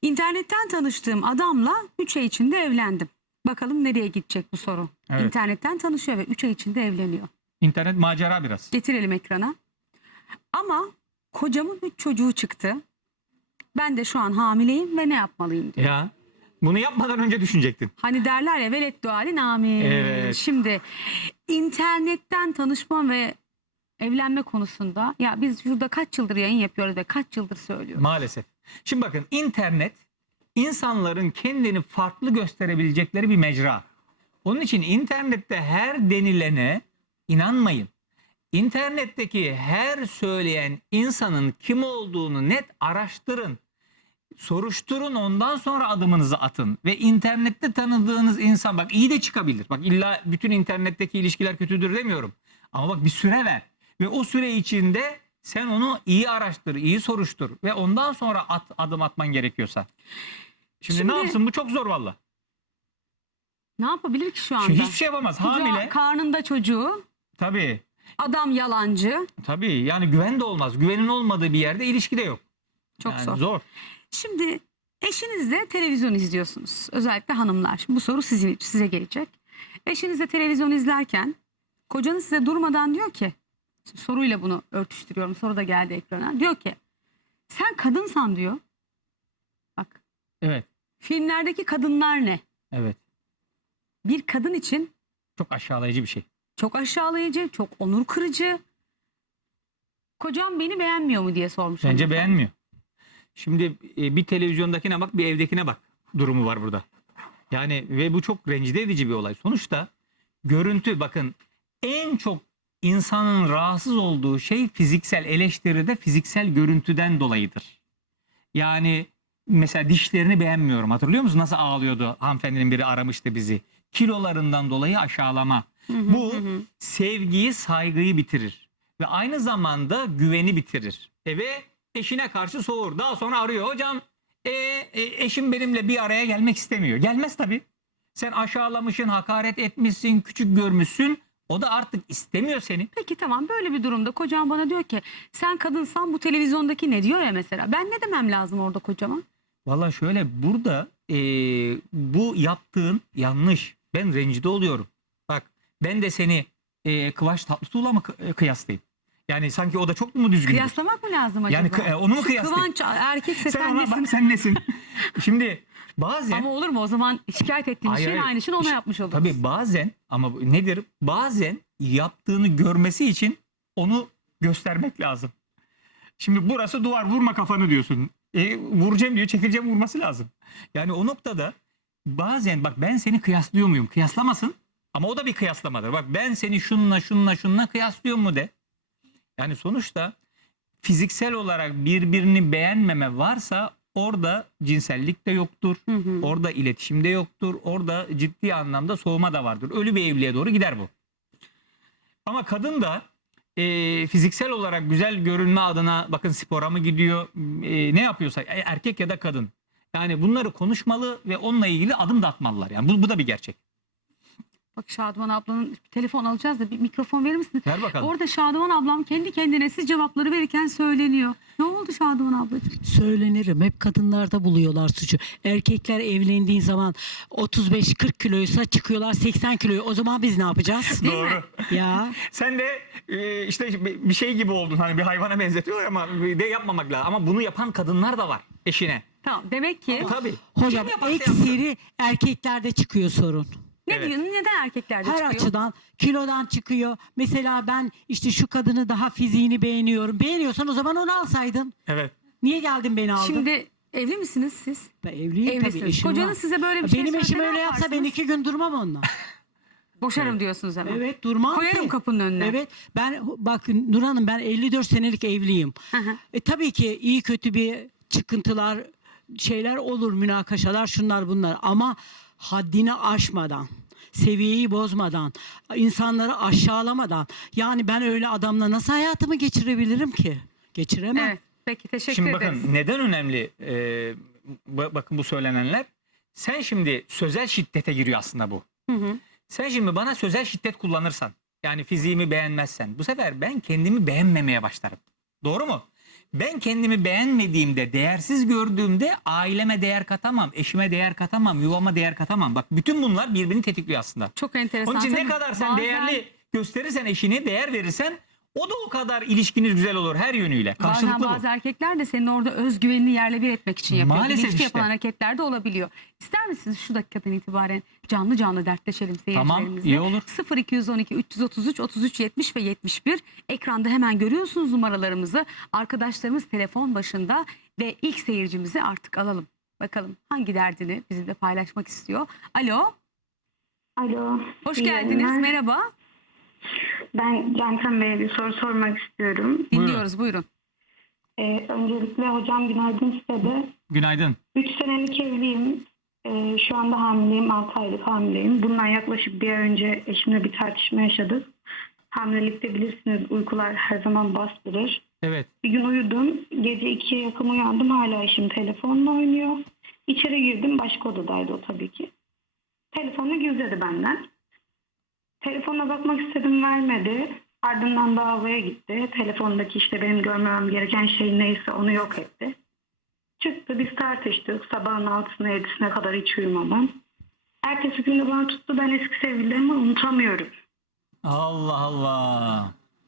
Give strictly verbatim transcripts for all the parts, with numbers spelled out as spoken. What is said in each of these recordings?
İnternetten tanıştığım adamla üç ay içinde evlendim. Bakalım nereye gidecek bu soru. Evet. İnternetten tanışıyor ve üç ay içinde evleniyor. İnternet macera biraz. Getirelim ekrana. Ama kocamın üç çocuğu çıktı. Ben de şu an hamileyim ve ne yapmalıyım diyor. Ya bunu yapmadan önce düşünecektin. Hani derler ya velet dualin amin. Evet. Şimdi internetten tanışma ve evlenme konusunda ya biz şurada kaç yıldır yayın yapıyoruz ve kaç yıldır söylüyoruz. Maalesef. Şimdi bakın, internet insanların kendini farklı gösterebilecekleri bir mecra. Onun için internette her denilene inanmayın. İnternetteki her söyleyen insanın kim olduğunu net araştırın. Soruşturun, ondan sonra adımınızı atın. Ve internette tanıdığınız insan, bak iyi de çıkabilir. Bak illa bütün internetteki ilişkiler kötüdür demiyorum. Ama bak bir süre ver. Ve o süre içinde sen onu iyi araştır, iyi soruştur. Ve ondan sonra at, adım atman gerekiyorsa. Şimdi, Şimdi- ne yapsın? Bu çok zor valla. Ne yapabilir ki şu anda? Şimdi hiçbir şey yapamaz. Kucağı- Hamile. Karnında çocuğu, Tabii. adam yalancı. Tabii. Yani güven de olmaz. Güvenin olmadığı bir yerde ilişki de yok. Çok Yani zor. zor. Şimdi eşinizle televizyon izliyorsunuz. Özellikle hanımlar. Şimdi bu soru sizin, size gelecek. Eşinizle televizyon izlerken kocanız size durmadan diyor ki, soruyla bunu örtüştürüyorum. Soru da geldi ekrana. Diyor ki sen kadınsan diyor. Bak, Evet. filmlerdeki kadınlar ne? Evet. Bir kadın için Çok aşağılayıcı bir şey. çok aşağılayıcı, çok onur kırıcı. Kocam beni beğenmiyor mu diye sormuş. Bence hanımefendi. beğenmiyor. Şimdi e, bir televizyondakine bak, bir evdekine bak durumu var burada. Yani ve bu çok rencide edici bir olay. Sonuçta görüntü, bakın, en çok insanın rahatsız olduğu şey fiziksel eleştiride fiziksel görüntüden dolayıdır. Yani mesela dişlerini beğenmiyorum. Hatırlıyor musun nasıl ağlıyordu? Hanımefendinin biri aramıştı bizi. Kilolarından dolayı aşağılama. Hı hı, Bu hı hı. sevgiyi, saygıyı bitirir. Ve aynı zamanda güveni bitirir. E ve eşine karşı soğur. Daha sonra arıyor. Hocam e, e, eşim benimle bir araya gelmek istemiyor. Gelmez tabii. Sen aşağılamışsın, hakaret etmişsin, küçük görmüşsün. O da artık istemiyor seni. Peki tamam, böyle bir durumda kocam bana diyor ki sen kadınsan bu televizyondaki ne diyor ya mesela. Ben ne demem lazım orada kocama? Valla şöyle, burada e, bu yaptığın yanlış. Ben rencide oluyorum. Bak, ben de seni e, Kıvanç Tatlıtuğ'la mı kı- kıyaslayayım? Yani sanki o da çok mu düzgün? Kıyaslamak mı lazım acaba? Yani kı- e, onu mu Şu kıyaslayayım? Kıvanç erkekse Sen sen, ona nesin? bak, sen nesin? Şimdi bazen... Ama olur mu o zaman şikayet ettiğimiz Hayır, şeyin hayır. aynısını ona İşte, yapmış oluruz. Tabii bazen, ama bu nedir? Bazen yaptığını görmesi için onu göstermek lazım. Şimdi burası duvar, vurma kafanı diyorsun. E, vuracağım diyor, çekileceğim, vurması lazım. Yani o noktada bazen bak, ben seni kıyaslıyor muyum? Kıyaslamasın, ama o da bir kıyaslamadır. Bak, ben seni şununla şununla şununla kıyaslıyorum mu de. Yani sonuçta fiziksel olarak birbirini beğenmeme varsa orada cinsellik de yoktur. Hı hı. Orada iletişim de yoktur. Orada ciddi anlamda soğuma da vardır. Ölü bir evliliğe doğru gider bu. Ama kadın da e, fiziksel olarak güzel görünme adına, bakın, spora mı gidiyor, e, ne yapıyorsa, e, erkek ya da kadın. Yani bunları konuşmalı ve onunla ilgili adım da atmalılar. Yani bu, bu da bir gerçek. Bak, Şadıman ablanın bir telefon alacağız da bir mikrofon verir misin? Ver bakalım. Orada Şadıman ablam kendi kendine siz cevapları verirken söyleniyor. Ne oldu Şadıman ablacığım? Söylenirim. Hep kadınlarda buluyorlar suçu. Erkekler evlendiği zaman otuz beş kırk kiloysa çıkıyorlar seksen kiloya. O zaman biz ne yapacağız? Değil Doğru. mi? Ya Sen de e, işte bir şey gibi oldun, hani bir hayvana benzetiyorlar ama de yapmamak lazım. Ama bunu yapan kadınlar da var eşine. Tamam, demek ki E, tabii. hocam Kim yaparsa yapsın. ekseri erkeklerde çıkıyor sorun. ne Evet. diyorsun? Neden erkeklerde Her çıkıyor? açıdan kilodan çıkıyor. Mesela ben işte şu kadını daha fiziğini beğeniyorum. Beğeniyorsan o zaman onu alsaydın. Evet. Niye geldin beni aldın? Şimdi evli misiniz siz? ben evliyim tabii, Evlisiniz. eşim Kocanız var. size böyle bir şey Benim eşim söylese ne öyle yapsa ben yaparsınız? iki gün durmam onunla. Boşarım Evet. diyorsunuz hemen. Evet, durmam Koyarım ki. kapının önüne. Evet, ben bak Nur Hanım, ben elli dört senelik evliyim. Hı hı. E, tabii ki iyi kötü bir çıkıntılar, şeyler olur, münakaşalar, şunlar bunlar, ama haddini aşmadan, seviyeyi bozmadan, insanları aşağılamadan, yani ben öyle adamla nasıl hayatımı geçirebilirim ki? Geçiremem. Evet. Peki, teşekkür Şimdi ederiz. bakın neden önemli, e, ba- bakın bu söylenenler. Sen şimdi sözel şiddete giriyor aslında bu. Hı hı. Sen şimdi bana sözel şiddet kullanırsan, yani fiziğimi beğenmezsen, bu sefer ben kendimi beğenmemeye başlarım. Doğru mu? Ben kendimi beğenmediğimde, değersiz gördüğümde aileme değer katamam, eşime değer katamam, yuvama değer katamam. Bak bütün bunlar birbirini tetikliyor aslında. Çok enteresan. Onun için ne Tabii kadar sen bazen- değerli gösterirsen eşini, değer verirsen o da o kadar ilişkiniz güzel olur her yönüyle. Bazen Karşılıklı bu. bazı erkekler de senin orada özgüvenini yerle bir etmek için yapıyor. Maalesef Bilinçli işte. yapılan hareketler de olabiliyor. İster misiniz şu dakikadan itibaren canlı canlı dertleşelim Tamam, seyircilerimizle? iyi olur. sıfır iki yüz on iki üç yüz otuz üç otuz üç yetmiş ve yetmiş bir ekranda hemen görüyorsunuz numaralarımızı. Arkadaşlarımız telefon başında ve ilk seyircimizi artık alalım. Bakalım hangi derdini bizimle paylaşmak istiyor. Alo, Alo. hoş iyi geldiniz. yayınlar. Merhaba. Ben Canten Bey'e bir soru sormak istiyorum. Dinliyoruz, buyurun. Ee, öncelikle hocam günaydın size de. Günaydın. üç senelik evliyim. Ee, şu anda hamileyim. altı aylık hamileyim. Bundan yaklaşık bir ay önce eşimle bir tartışma yaşadık. Hamilelikte bilirsiniz uykular her zaman bastırır. Evet. Bir gün uyudum. Gece ikiye yakın uyandım. Hala eşim telefonla oynuyor. İçeri girdim. Başka odadaydı o tabii ki. Telefonunu gizledi benden. Telefonuna bakmak istedim, vermedi. Ardından davaya gitti. Telefondaki işte benim görmemem gereken şey neyse onu yok etti. Çıktı, biz tartıştık. Sabahın altısına yedisine kadar hiç uyumadan. Ertesi gün de bana tuttu. Ben eski sevgililerimi unutamıyorum. Allah Allah.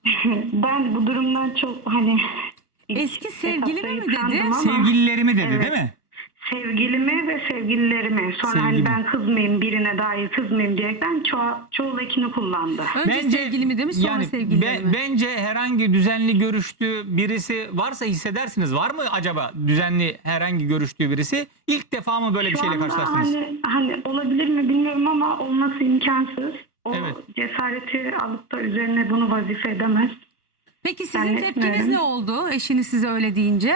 Ben bu durumdan çok hani... Eski sevgilimi mi etapta dedi? yıprandım ama Sevgililerimi dedi Evet. değil mi? Sevgilimi ve sevgililerimi. Sonra Sevgili. hani ben kızmayayım, birine dair kızmayayım diyerekten ço çoğul ekini kullandı. Önce sevgilimi demiş, sonra yani sevgililerimi. be- bence herhangi düzenli görüştüğü birisi varsa hissedersiniz. Var mı acaba düzenli herhangi görüştüğü birisi? İlk defa mı böyle bir Şu şeyle anda karşılaştınız? hani, hani olabilir mi bilmiyorum ama olması imkansız. O Evet. cesareti alıp da üzerine bunu vazife edemez. Peki sizin Ben tepkiniz etmiyorum. ne oldu eşiniz size öyle deyince?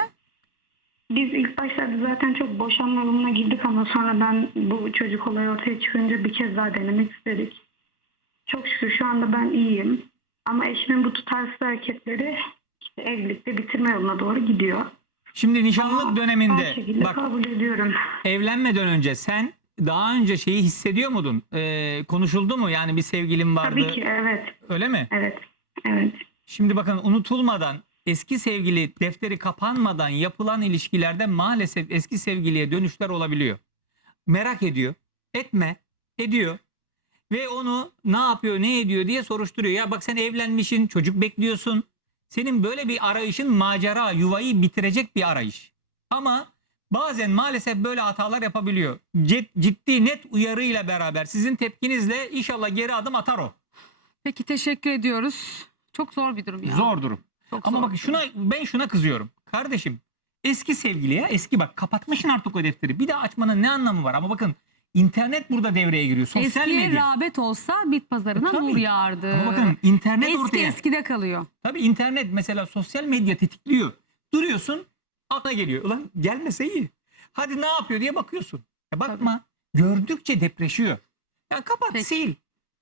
Biz ilk başlarda zaten çok boşanma yoluna girdik ama sonra ben bu çocuk olayı ortaya çıkınca bir kez daha denemek istedik. Çok şükür şu anda ben iyiyim. Ama eşimin bu tutarsız hareketleri işte evlilikte bitirme yoluna doğru gidiyor. Şimdi nişanlık Ama her döneminde şekilde bak kabul ediyorum. evlenmeden önce sen daha önce şeyi hissediyor muydun? Ee, konuşuldu mu? Yani bir sevgilin vardı. Tabii ki evet. Öyle mi? Evet. Evet. Şimdi bakın unutulmadan eski sevgili defteri kapanmadan yapılan ilişkilerde maalesef eski sevgiliye dönüşler olabiliyor. Merak ediyor. Etme. Ediyor. Ve onu ne yapıyor ne ediyor diye soruşturuyor. Ya bak sen evlenmişsin, çocuk bekliyorsun. Senin böyle bir arayışın macera, yuvayı bitirecek bir arayış. Ama bazen maalesef böyle hatalar yapabiliyor. Cid- Ciddi net uyarıyla beraber sizin tepkinizle inşallah geri adım atar o. Peki teşekkür ediyoruz. Çok zor bir durum ya. Zor durum. Çok Ama zor bak bir şuna ben şuna kızıyorum. Kardeşim eski sevgiliye eski bak kapatmışsın artık o defteri. Bir daha açmanın ne anlamı var? Ama bakın internet burada devreye giriyor. Sosyal Eskiye medya. rağbet olsa bit pazarına E, tabii. nur yağardı. Ama bakın internet Eski ortaya. eskide kalıyor. Tabii internet mesela sosyal medya tetikliyor. Duruyorsun aklına geliyor. Ulan gelmese iyi. Hadi ne yapıyor diye bakıyorsun. Ya bakma. Gördükçe depreşiyor. Ya kapat Peki. sil.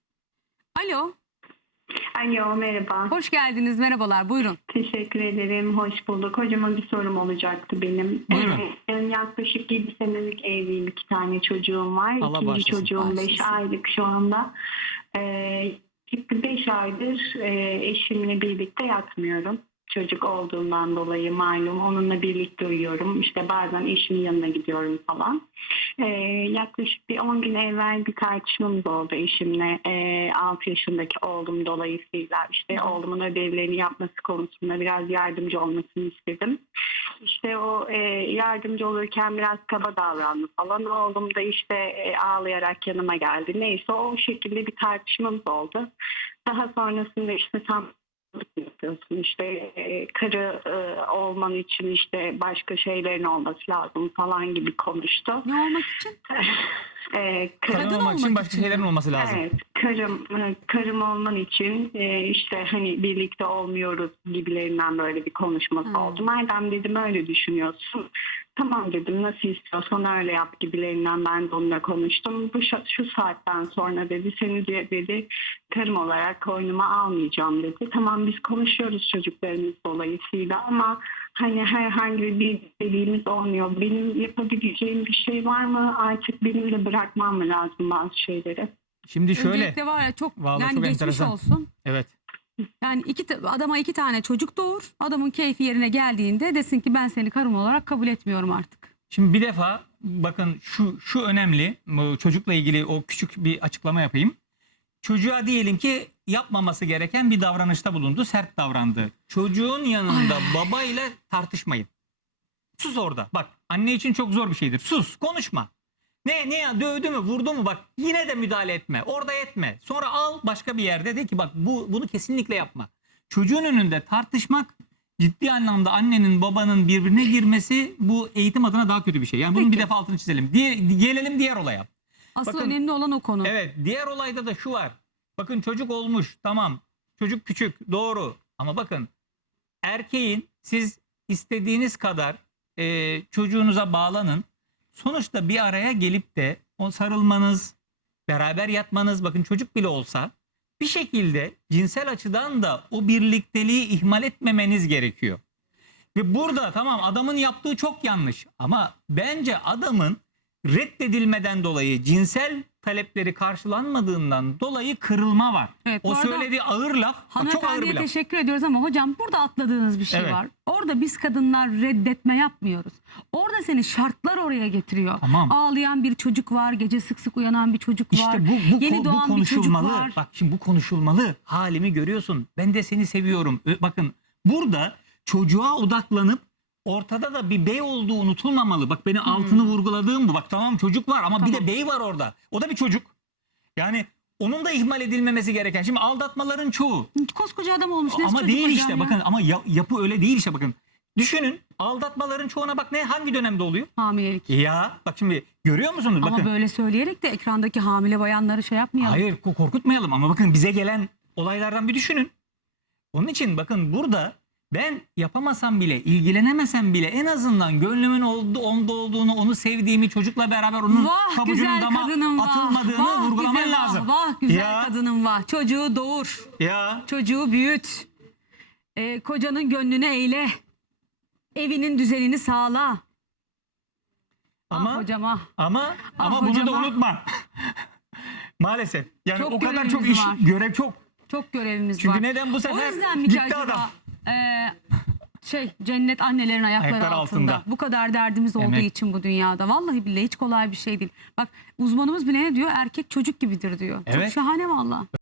Alo, Alo merhaba. hoş geldiniz. Merhabalar, buyurun. Teşekkür ederim. Hoş bulduk. Hocama bir sorum olacaktı benim. Buyurun. Ee, yaklaşık yedi senelik evliyim. İki tane çocuğum var. Allah İkinci bağışlasın. çocuğum beş Bağışlasın. aylık şu anda. Ee, beş aydır e, eşimle birlikte yatmıyorum. Çocuk olduğundan dolayı malum onunla birlikte uyuyorum. İşte bazen eşimin yanına gidiyorum falan. Ee, yaklaşık bir on gün evvel bir tartışmamız oldu eşimle. Ee, altı yaşındaki oğlum dolayısıyla işte oğlumun ödevlerini yapması konusunda biraz yardımcı olmasını istedim. İşte o e, yardımcı olurken biraz kaba davrandı falan. Oğlum da işte e, ağlayarak yanıma geldi. Neyse o şekilde bir tartışmamız oldu. Daha sonrasında işte tam yapıyorsun işte e, karı e, olman için işte başka şeylerin olması lazım falan gibi konuştu. Ne olmak için? e, Kadın, Kadın olmak için olmak başka için şeylerin mi? olması lazım. Evet, karım e, karım olman için e, işte hani birlikte olmuyoruz gibilerinden böyle bir konuşması Hmm. oldu. Madem dedim öyle düşünüyorsun. Tamam dedim nasıl istiyorsan öyle yap gibilerinden ben de onunla konuştum. Bu şu, şu saatten sonra dedi seni de, dedi karım olarak koynuma almayacağım dedi. Tamam biz konuşuyoruz çocuklarımız dolayısıyla ama hani herhangi bir dediğimiz olmuyor. Benim yapabileceğim bir şey var mı? Artık benim de bırakmam mı lazım bazı şeyleri? Şimdi şöyle. Öncelikle var ya çok Vallahi yani çok geçmiş enteresan. olsun. Evet. Yani iki ta- adama iki tane çocuk doğur. Adamın keyfi yerine geldiğinde desin ki ben seni karım olarak kabul etmiyorum artık. Şimdi bir defa bakın şu şu önemli, bu çocukla ilgili o küçük bir açıklama yapayım. Çocuğa diyelim ki yapmaması gereken bir davranışta bulundu, sert davrandı. Çocuğun yanında babayla tartışmayın. Sus orada. Bak, anne için çok zor bir şeydir. Sus, konuşma. Ne ne ya, dövdü mü, vurdu mu, bak yine de müdahale etme. Orada etme. Sonra al başka bir yerde, de ki bak bu bunu kesinlikle yapma. Çocuğun önünde tartışmak ciddi anlamda annenin babanın birbirine girmesi, bu eğitim adına daha kötü bir şey. Yani bunun Peki. bir defa altını çizelim. Diye, gelelim diğer olaya. Asıl Bakın- önemli olan o konu. Evet, diğer olayda da şu var. Bakın, çocuk olmuş, tamam. Çocuk küçük, doğru. Ama bakın, erkeğin siz istediğiniz kadar e, çocuğunuza bağlanın. Sonuçta bir araya gelip de o sarılmanız, beraber yatmanız, bakın çocuk bile olsa bir şekilde cinsel açıdan da o birlikteliği ihmal etmemeniz gerekiyor. Ve burada tamam, adamın yaptığı çok yanlış, ama bence adamın reddedilmeden dolayı, cinsel talepleri karşılanmadığından dolayı kırılma var. Evet, bu O arada söylediği ağır laf, bak çok ağır bir hanımefendiye laf. teşekkür ediyoruz ama hocam burada atladığınız bir şey Evet. var. Orada biz kadınlar reddetme yapmıyoruz. Orada seni şartlar oraya getiriyor. Tamam. Ağlayan bir çocuk var, gece sık sık uyanan bir çocuk var. İşte bu, bu, yeni ko- bu doğan bir çocuk konuşulmalı. var. Bak şimdi bu konuşulmalı. Halimi görüyorsun. Ben de seni seviyorum. Ö- Bakın, burada çocuğa odaklanıp ortada da bir bey olduğu unutulmamalı. Bak, benim altını vurguladığım bu. Bak tamam, çocuk var ama bir Tamam. de bey var orada. O da bir çocuk. Yani onun da ihmal edilmemesi gereken. Şimdi aldatmaların çoğu. Koskoca adam olmuş. Nesi Ama çocuk değil hocam işte ya? bakın, ama ya- yapı öyle değil işte bakın. Düşünün, aldatmaların çoğuna bak, ne hangi dönemde oluyor? Hamilelik. Ya bak şimdi, görüyor musunuz? Ama Bakın. böyle söyleyerek de ekrandaki hamile bayanları şey yapmayalım. Hayır, ko- korkutmayalım, ama bakın bize gelen olaylardan bir düşünün. Onun için bakın, burada ben yapamasam bile, ilgilenemesem bile en azından gönlümün oldu, onda olduğunu, onu sevdiğimi, çocukla beraber onun Vah pabucunun güzel dama kadının vah. atılmadığını Vah vurgulaman güzel, lazım. Vah, vah güzel Ya. kadının vah. Çocuğu doğur. Ya Çocuğu büyüt. Ee, kocanın gönlünü eyle. Evinin düzenini sağla. ama Ah hocam ah. ama ama Ah bunu hocam, da ah. unutma. Maalesef. Yani Çok o kadar görevimiz çok iş, var. görev çok. Çok görevimiz Çünkü var. neden bu O sefer yüzden mi ki gitti acaba adam. e, şey cennet annelerin ayakları, Ayakları altında. altında. Bu kadar derdimiz olduğu Evet. için bu dünyada. Vallahi billahi hiç kolay bir şey değil. Bak uzmanımız bile ne diyor? Erkek çocuk gibidir diyor. Evet. Çok şahane valla.